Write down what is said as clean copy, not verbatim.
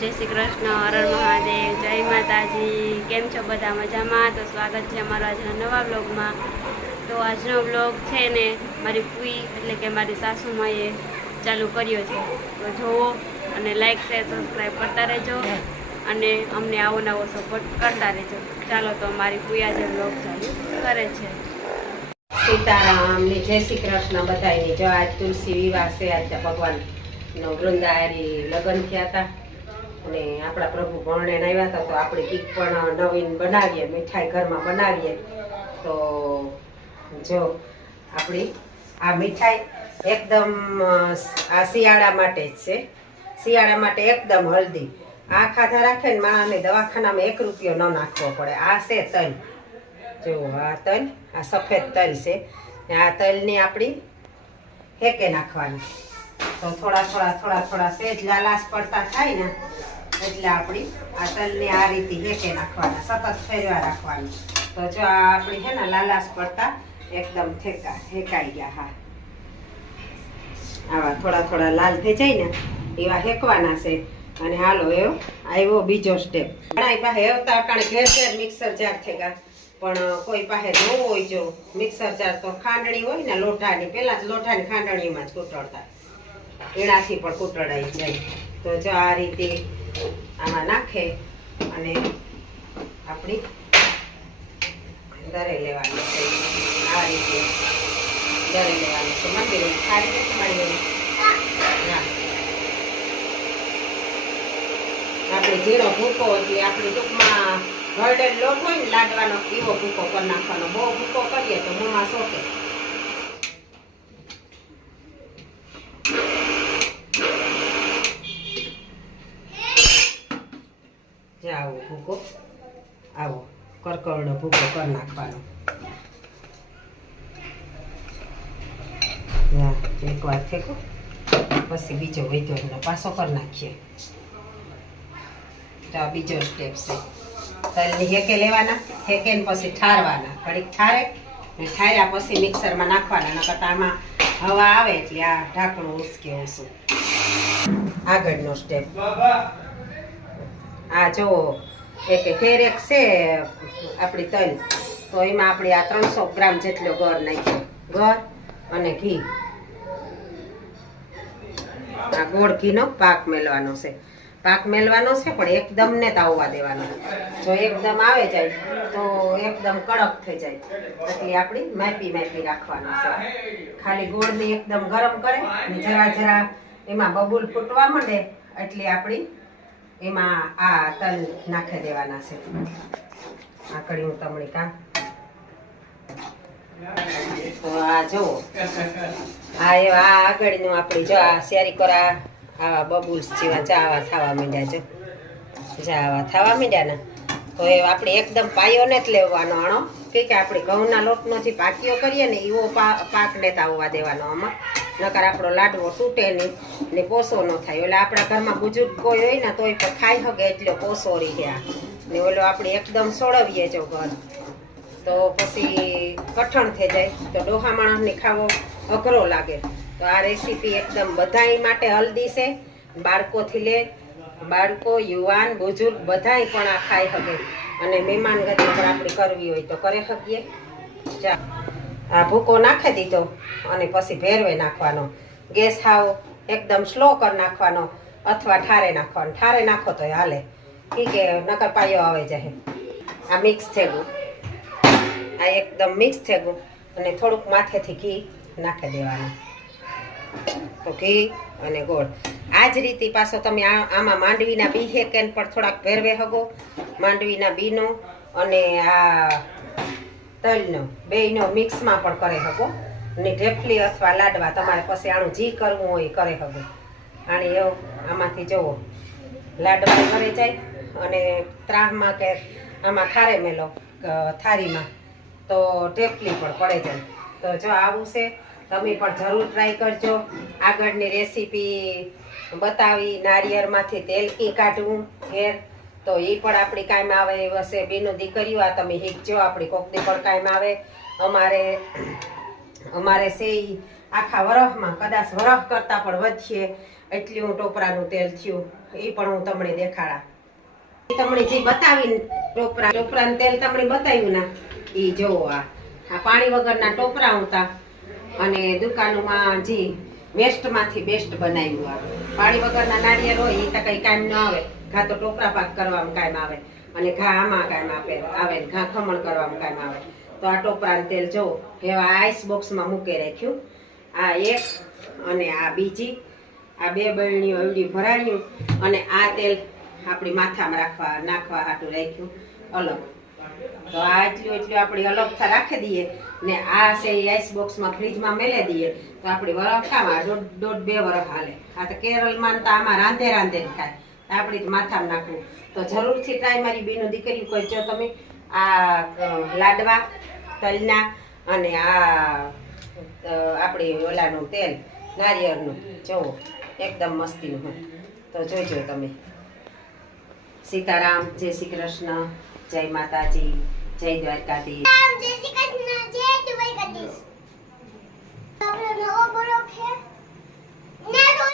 જય શ્રી કૃષ્ણ, હર હર મહાદેવ, જય માતાજી। કેમ છો બધા મજામાં? તો સ્વાગત છે અમારા આજના નવા બ્લોગમાં। તો આજનો બ્લોગ છે ને મારી ફૂઈ એટલે કે મારી સાસુમાએ ચાલુ કર્યો છે, તો જોવો અને લાઈક શેર સબસ્ક્રાઈબ કરતા રહેજો અને અમને આવો નવો સપોર્ટ કરતા રહેજો। ચાલો તો મારી ફૂઈ આજે બ્લોગ ચાલુ કરે છે। સીતારામ ને જય શ્રી કૃષ્ણ બધાને। જો આજ તુલસી વિવાહ છે, આજ ભગવાન નો વૃંદારી લગ્ન થયા હતા અને આપણા પ્રભુ ભરણે આવ્યા હતા, તો આપણે કીક પણ નવીન બનાવીએ, મીઠાઈ ઘરમાં બનાવીએ। તો જો આપણી આ મીઠાઈ એકદમ આ શિયાળા માટે જ છે, શિયાળા માટે એકદમ હલ્દી। આ ખાધા રાખે ને માણસને દવાખાનામાં 1 રૂપિયો ન નાખવો પડે। આ છે તલ, જો આ તલ, આ સફેદ તલ છે, આ તલની આપણી હેકે નાખવાની। તો થોડા સેજ લાલાશ પડતા થાય ને એટલે આપણી આ તલને આ રીતે હેકે નાખવાના, સતત ફેરવા રાખવાનું। તો જો આ આપણી છે ને લાલાશ પડતા એકદમ હેકાઈ ગયા। હા, આવા થોડા લાલ થઈ જાય ને એવા હેકવાના છે। અને હાલો એવો આવ્યો બીજો સ્ટેપ। ઘણા પાસે હેવતા અટાણે ઘેર મિક્સર જાર થઈ ગયા, પણ કોઈ પાસે ન હોય જો મિક્સર જાર તો ખાંડણી હોય ને લોઢાની, પેલા જ લોઢાની ખાંડણીમાં જ કૂટળતા, એનાથી પણ કૂટળાઈ જાય। તો જો આ રીતે આમાં નાખે અને આપણી દરે લેવાની છે, આ રીતે દરે લેવાની છે। મંદિરે સારી રીતે મળી આપણે ઝીણો ભૂકો એટલે આપણે ટૂંકમાં હળદર લોટ હોય ને લાડવાનો એવો ભૂકો કરી નાખવાનો। બહુ ભૂકો કરીએ તો મોંમાં સોકે। આવો ભૂકો, આવો કરકરનો ભૂકો કરી નાખવાનો। એક વાર ફેંકો પછી બીજો વૈદ્યો પાછો કરી નાખીએ। તો આ બીજો સ્ટેપ છે, તલની હેકે લેવાના, હેકે ને પછી ઠારવાના, ઘડીક ઠારે ને ઠાર્યા પછી મિક્સરમાં નાખવાના, નકર આમાં હવા આવે એટલે આ ઢાંકણું ઉસકે ઓછું। આગળનો સ્ટેપ આ જો એક હેરેક છે આપણી તલ, તો એમાં આપણે આ 300 ગ્રામ જેટલો ગળ નાખ્યો, ગળ અને ઘી। આ ગોળ ઘીનો પાક મેળવાનો છે, પાક મેળવાનો છે પણ એકદમ ને આવવા દેવાનો। જો એકદમ આવે જાય તો એકદમ કડક થઈ જાય, એટલે આપણી માપી રાખવાનો છે। ખાલી ગોળને એકદમ ગરમ કરે ને જરા એમાં બબુલ ફૂટવા માંડે એટલે આપણી એમાં આ તલ નાખી દેવાના છે। આ કડી હું તમને કામ તો આ જુઓ, આ એવા આગળનું આપણી જો આ શેરી કોરા આવા બબુલ્સ જેવા આવા થવા માંડ્યા। જો આવા થવા માંડ્યા ને તો એ આપણે એકદમ પાયો ને જ લેવાનો આણો, કે આપણે ઘઉંના લોટનો જે પાકીઓ કરીએ ને એવો પાક ને આવવા દેવાનો આમાં, નકર આપણો લાડવો તૂટે નહીં ને પોસો ન થાય। એટલે આપણા ઘરમાં બુજુર્ગ કોઈ હોય ને તોય પણ ખાઈ શકે એટલે પોસો રહ્યા ને ઓલો આપણે એકદમ સોળવીએ જો ઘર તો પછી કઠણ થઈ જાય, તો ડોહા માણસને ખાવો અઘરો લાગે। તો આ રેસીપી એકદમ બધાય માટે હલ્દી છે, બાળકોથી લે બાળકો, યુવાન, બુજુર્ગ બધાય પણ આ ખાઈ શકે અને મહેમાન ગતિ પર આપણે કરવી હોય તો કરી શકીએ। આ ભૂકો નાખી દીધો અને પછી ભેરવે નાખવાનો, ગેસ હાવ એકદમ સ્લો કરી નાખવાનો અથવા ઠારે નાખવાનો। ઠારે નાખો તો હાલે, ઠીક છે, નકર પાયો આવે જાય। આ મિક્સ થઈ ગયું, આ એકદમ મિક્સ થઈ ગયું અને થોડુંક માથેથી ઘી નાખી દેવાનું। તો ઘી અને ગોળ આ જ રીતે પાછો તમે આમાં માંડવીના બી હેકેન પણ થોડાક ભેરવે હગો, માંડવીના બીનો અને આ તલનો બેયનો મિક્સમાં પણ કરે હગો ને ઢેફલી અથવા લાડવા તમારે પછી આનું જી કરવું હોય કરે હગો। આને એવું આમાંથી જુઓ લાડવા કરે જાય અને ત્રાહમાં કે આમાં ઠારે મેલો થારીમાં તો ઢેફલી પણ પડે જાય। તો જો આવું છે, તમે પણ જરૂર ટ્રાય કરજો। આગળની રેસીપી બતાવી નારિયેળમાંથી તેલ કી કાઢવું ઘેર, તો એ પણ આપણી કાયમ આવે એવા છે। બેનો દીકરીઓ આ તમે શીખજો, આપણી કોકની પણ કાયમ આવે। અમારે અમારે છે ઈ આખા વરસમાં કદાચ વરસ કરતાં પણ વધીએ એટલું ટોપરાનું તેલ થયું. એ પણ હું તમને દેખાડા. તમને જે બતાવીને ટોપરાનું તેલ તમને બતાવ્યું ને એ જોવો. આ પાણી વગરના ટોપરા હતા અને દુકાનોમાં જે વેસ્ટમાંથી બેસ્ટ બનાવ્યું. આ પાણી વગરના નાળિયેર હોય એ તો કંઈ કામ ન આવે. ઘા તો ટોપરા પાક કરવામાં કામ આવે અને ઘા આમાં કામ આવે ઘા ખમણ કરવામાં કામ આવે. તો આ ટોપરાનું તેલ જોવો એવા આઈસ બોક્સમાં મૂકી રાખ્યું. આ એક અને આ બીજી, આ 2 બરણીઓ એવડી ભરાણ્યું અને આ તેલ આપણી માથામાં નાખવા હાટું રાખ્યું અલગ. તો આ એટલું આપણે અલગ રાખી દઈએ ને આ છે આઈસ બોક્સમાં ફ્રીજમાં મેલે દઈએ તો આપણી વરસ ખાવા 1.5-2 વરસ હાલે. આ તો કેરળમાં તો આમાં રાંધે જ ખાય. આપણી તો માથામાં નાખવું. તો જરૂરથી ટ્રાય મારી બેનો દીકરીઓ કરજો તમે. આ લાડવા તલના અને આ આપણી ઓલાનું તેલ નારિયેળનું જોવો એકદમ મસ્તીનું હોય. તો જોઈજો તમે. સીતારામ, જય શ્રી કૃષ્ણ, જય માતાજી, જય દ્વારકાધીશ.